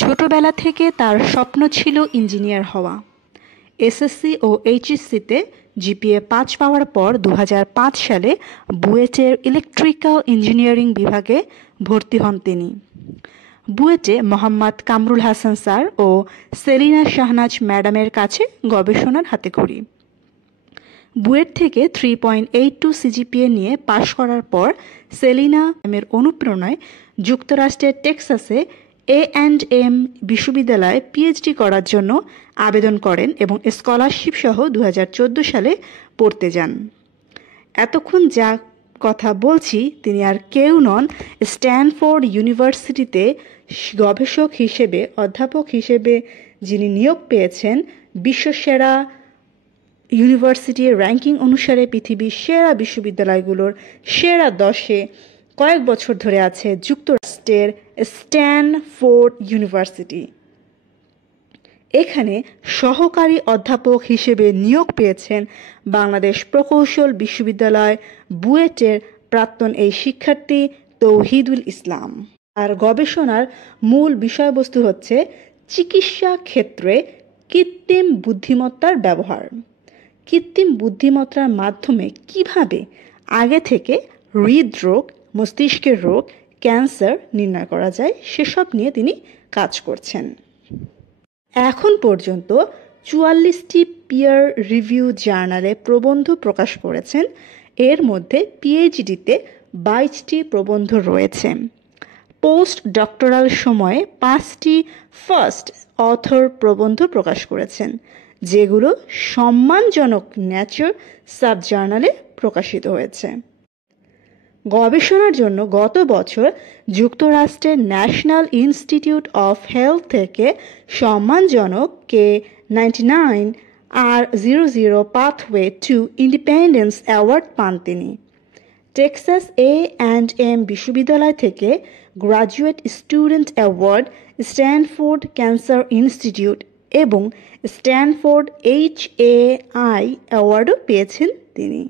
ছোটবেলা থেকে তার স্বপ্ন ছিল ইঞ্জিনিয়ার হওয়া। এসএসসি ও এইচএসসিতে জিপিএ ৫ পাওয়ার পর ২০০৫ সালে বুয়েটের ইলেকট্রিক্যাল ইঞ্জিনিয়ারিং বিভাগে ভর্তি হন তিনি। বুয়েটে মোহাম্মদ কামরুল হাসান স্যার ও সেলিনা শাহনাজ ম্যাডামের কাছে গবেষণার হাতেখড়ি। বুয়েট থেকে 3.82 সিজিপিএ নিয়ে পাশ করার পর সেলিনা ম্যামের অনুপ্রেরণায় যুক্তরাষ্ট্রের টেক্সাসে A&M বিশ্ববিদ্যালয়ে পিএইচডি করার জন্য আবেদন করেন এবং স্কলারশিপ সহ ২০১৪ সালে পড়তে যান। এতক্ষণ যা কথা বলছি তিনি আর কেউ নন, স্ট্যানফোর্ড ইউনিভার্সিটিতে গবেষক হিসেবে অধ্যাপক হিসেবে যিনি নিয়োগ পেয়েছেন। বিশ্বসেরা ইউনিভার্সিটির র্যাঙ্কিং অনুসারে পৃথিবীর সেরা বিশ্ববিদ্যালয়গুলোর সেরা 10-এ কয়েক বছর ধরে আছে যুক্তরাষ্ট্রের স্ট্যানফোর্ড ইউনিভার্সিটি। এখানে সহকারী অধ্যাপক হিসেবে নিয়োগ পেয়েছেন বাংলাদেশ প্রকৌশল বিশ্ববিদ্যালয় বুয়েটের প্রাক্তন এই শিক্ষার্থী তৌহিদুল ইসলাম। আর গবেষণার মূল বিষয়বস্তু হচ্ছে চিকিৎসা ক্ষেত্রে কৃত্রিম বুদ্ধিমত্তার ব্যবহার। কৃত্রিম বুদ্ধিমত্তার মাধ্যমে কিভাবে আগে থেকে হৃদরোগ, মস্তিষ্কের রোগ, ক্যান্সার নির্ণয় করা যায় সেসব নিয়ে তিনি কাজ করছেন। এখন পর্যন্ত ৪৪টি পিয়ার রিভিউ জার্নালে প্রবন্ধ প্রকাশ করেছেন। এর মধ্যে পিএইচডিতে ২২টি প্রবন্ধ রয়েছে। পোস্ট ডক্টরাল সময়ে 5টি ফার্স্ট অথর প্রবন্ধ প্রকাশ করেছেন, যেগুলো সম্মানজনক নেচার সাব জার্নালে প্রকাশিত হয়েছে। গবেষণার জন্য গত বছর যুক্তরাষ্ট্রের ন্যাশনাল ইনস্টিটিউট অফ হেলথ থেকে সম্মানজনক K99 R00 pathway to independence award পান তিনি। টেক্সাস A&M বিশ্ববিদ্যালয় থেকে graduate student award, Stanford cancer institute এবং স্ট্যানফোর্ড HAI অ্যাওয়ার্ডও পেয়েছেন তিনি।